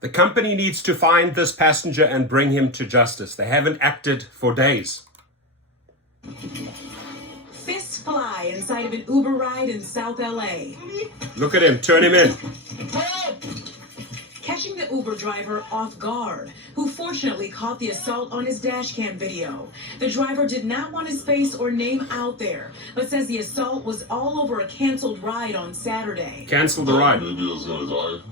The company needs to find this passenger and bring him to justice. They haven't acted for days. Fists fly inside of an Uber ride in South LA. Look at him, turn him in. Catching the Uber driver off guard, who fortunately caught the assault on his dash cam video. The driver did not want his face or name out there, but says the assault was all over a canceled ride on Saturday. Cancel the ride. Maybe I was gonna die.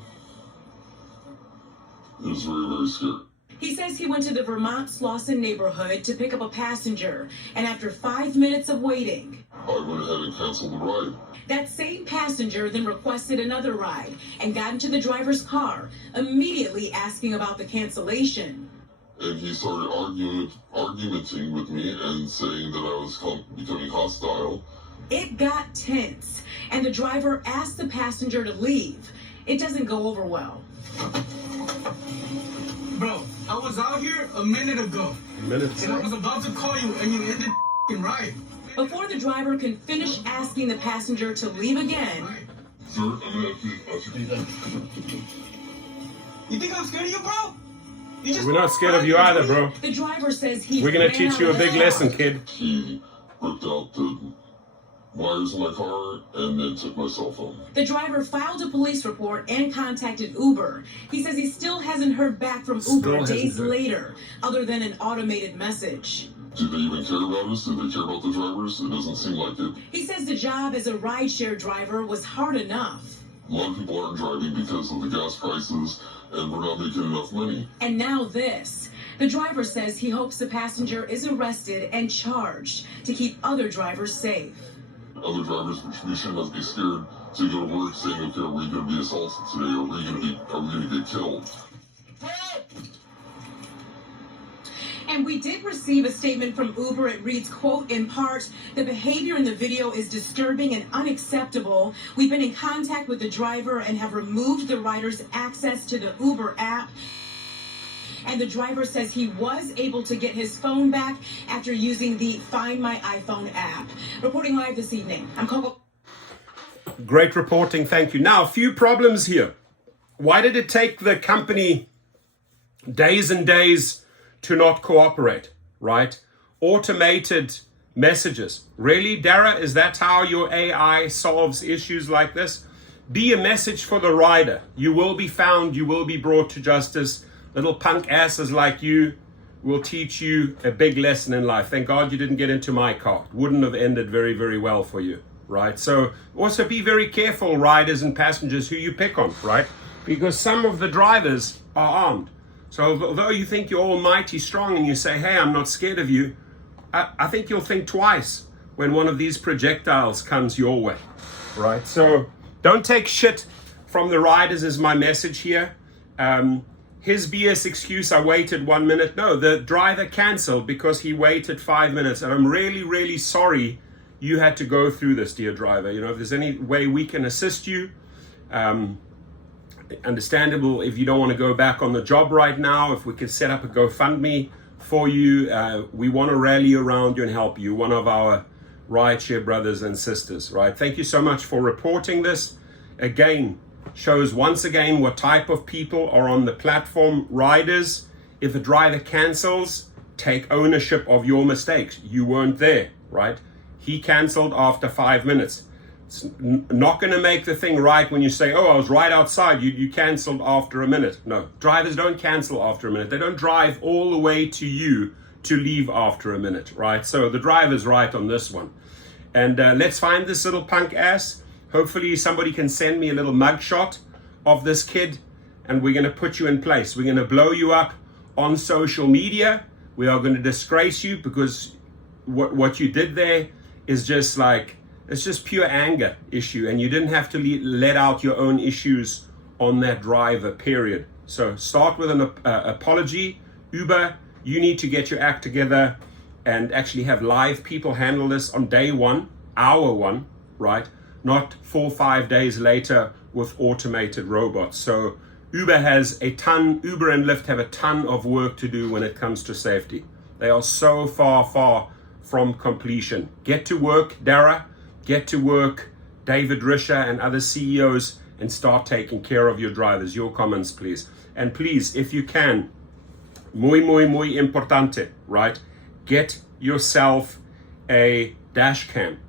It was very, very scary. He says he went to the Vermont Slauson neighborhood to pick up a passenger, and after 5 minutes of waiting, I went ahead and canceled the ride. that same passenger then requested another ride and got into the driver's car, immediately asking about the cancellation. And he started argumenting with me and saying that I was becoming hostile. It got tense, and the driver asked the passenger to leave. It doesn't go over well. Bro, I was out here a minute ago. And I was about to call you and you ended the ride. Before the driver can finish asking the passenger to leave again, Sir, I'm gonna have to You think I'm scared of you, bro? We're not scared of you either, bro. the driver says he We're gonna ran teach out you a of the big car. lesson, kid. He ripped out the wires in my car and then took my cell phone. The driver filed a police report and contacted Uber. He says he still hasn't heard back from Uber days later, other than an automated message. Do they even care about us? Do they care about the drivers? It doesn't seem like it. He says the job as a rideshare driver was hard enough. A lot of people aren't driving because of the gas prices and we're not making enough money. And now this. The driver says he hopes the passenger is arrested and charged to keep other drivers safe. Other drivers, we shouldn't be scared to go to work saying, okay, are we going to be assaulted today? Are we going to get killed? And we did receive a statement from Uber. It reads, quote, in part, the behavior in the video is disturbing and unacceptable. We've been in contact with the driver and have removed the rider's access to the Uber app. And the driver says he was able to get his phone back after using the Find My iPhone app. Reporting live this evening, I'm Coco. Great reporting, thank you. Now, a few problems here. Why did it take the company days and days to not cooperate, right? Automated messages. Really, Dara, is that how your AI solves issues like this? Be a message for the rider. You will be found, you will be brought to justice. Little punk asses like you will teach you a big lesson in life. Thank God you didn't get into my car. It wouldn't have ended very, very well for you, right? So also be very careful, riders and passengers, who you pick on, right? Because some of the drivers are armed. So although you think you're almighty strong and you say, hey, I'm not scared of you, I think you'll think twice when one of these projectiles comes your way, right? So don't take shit from the riders is my message here. His BS excuse, I waited 1 minute. No, the driver canceled because he waited 5 minutes. And I'm really, really sorry you had to go through this, dear driver. You know, if there's any way we can assist you, understandable if you don't want to go back on the job right now. If we could set up a GoFundMe for you, we want to rally around you and help you. One of our rideshare brothers and sisters, right? Thank you so much for reporting this. Again, shows once again what type of people are on the platform. Riders, if a driver cancels, take ownership of your mistakes. You weren't there, right? He canceled after 5 minutes. It's not going to make the thing right when you say, oh, I was right outside. You canceled after a minute. No, drivers don't cancel after a minute. They don't drive all the way to you to leave after a minute, right? So the driver's right on this one. And let's find this little punk ass. Hopefully somebody can send me a little mugshot of this kid and we're going to put you in place. We're going to blow you up on social media. We are going to disgrace you because what you did there is just like, it's just pure anger issue, and you didn't have to let out your own issues on that driver, period. So start with an apology. Uber, you need to get your act together and actually have live people handle this on day one, hour one, right? Not 4 or 5 days later with automated robots. So Uber and Lyft have a ton of work to do when it comes to safety. They are so far from completion. Get to work, Dara. Get to work, David Risher and other CEOs, and start taking care of your drivers. Your comments, please. And please, if you can, muy importante, right? Get yourself a dash cam.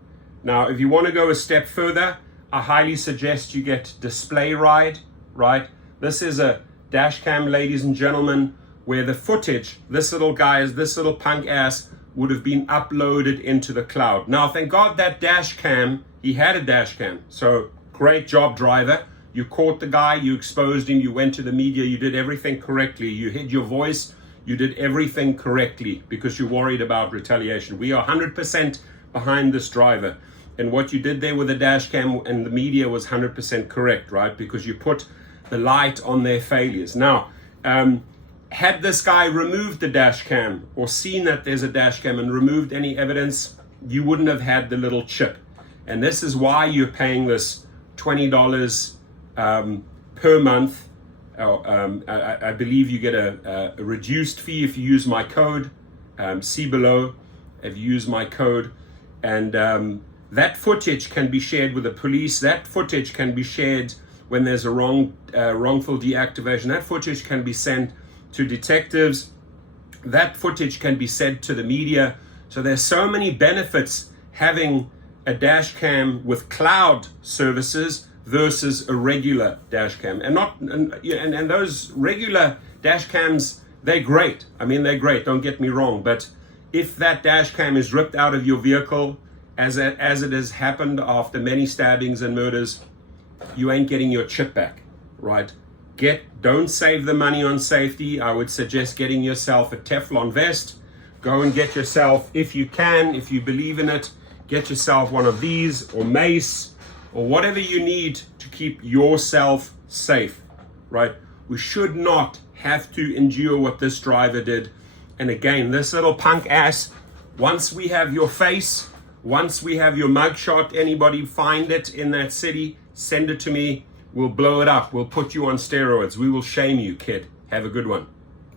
Now, if you want to go a step further, I highly suggest you get Display Ride, right? This is a dash cam, ladies and gentlemen, where the footage, this little punk ass would have been uploaded into the cloud. Now, thank God that dash cam, he had a dash cam. So great job, driver. You caught the guy, you exposed him, you went to the media, you did everything correctly. You hid your voice, you did everything correctly because you're worried about retaliation. We are 100% behind this driver. And what you did there with the dash cam and the media was 100% correct, right? Because you put the light on their failures. Now, had this guy removed the dash cam or seen that there's a dash cam and removed any evidence, you wouldn't have had the little chip. And this is why you're paying this $20 per month. I believe you get a reduced fee if you use my code. See below if you use my code. And that footage can be shared with the police. That footage can be shared when there's a wrongful deactivation. That footage can be sent to detectives. That footage can be sent to the media. So there's so many benefits having a dash cam with cloud services versus a regular dash cam. And those regular dash cams, they're great. I mean, they're great, don't get me wrong. But if that dash cam is ripped out of your vehicle, as it has happened after many stabbings and murders, you ain't getting your chip back, right? Don't save the money on safety. I would suggest getting yourself a Teflon vest. Go and get yourself, if you can, if you believe in it, get yourself one of these or mace or whatever you need to keep yourself safe, right? We should not have to endure what this driver did. And again, this little punk ass, once we have your face, once we have your mugshot, anybody find it in that city, send it to me. We'll blow it up. We'll put you on steroids. We will shame you, kid. Have a good one.